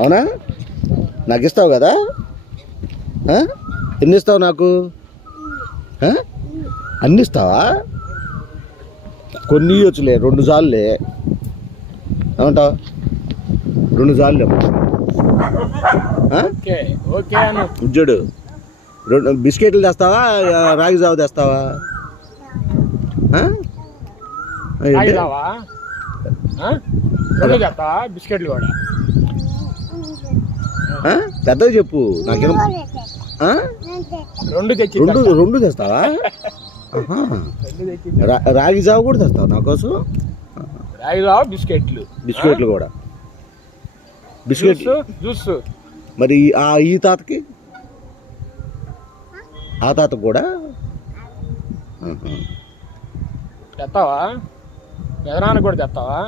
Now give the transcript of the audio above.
అవునా? నాకు ఇస్తావు కదా? ఎన్ని ఇస్తావు నాకు? అన్ని ఇస్తావా? కొన్ని ఇవ్వచ్చులే, 2 చాలులే. ఏమంటావు? 2 చాలులే. చూడు, 2 బిస్కెట్లు తెస్తావా, రాగి జావ తెస్తావా? బిస్కెట్లు కూడా పెద్దగా చెప్పు. నాకేం 2 తెస్తావా? రాగి జావ కూడా తెస్తావా నా కోసం? రాగి జావ, బిస్కెట్లు కూడా. బిస్కెట్లు జ్యూస్. మరి ఈ తాతకి, ఆ తాతకు కూడా తెస్తావా? ఎదరానికి కూడా తెస్తావా?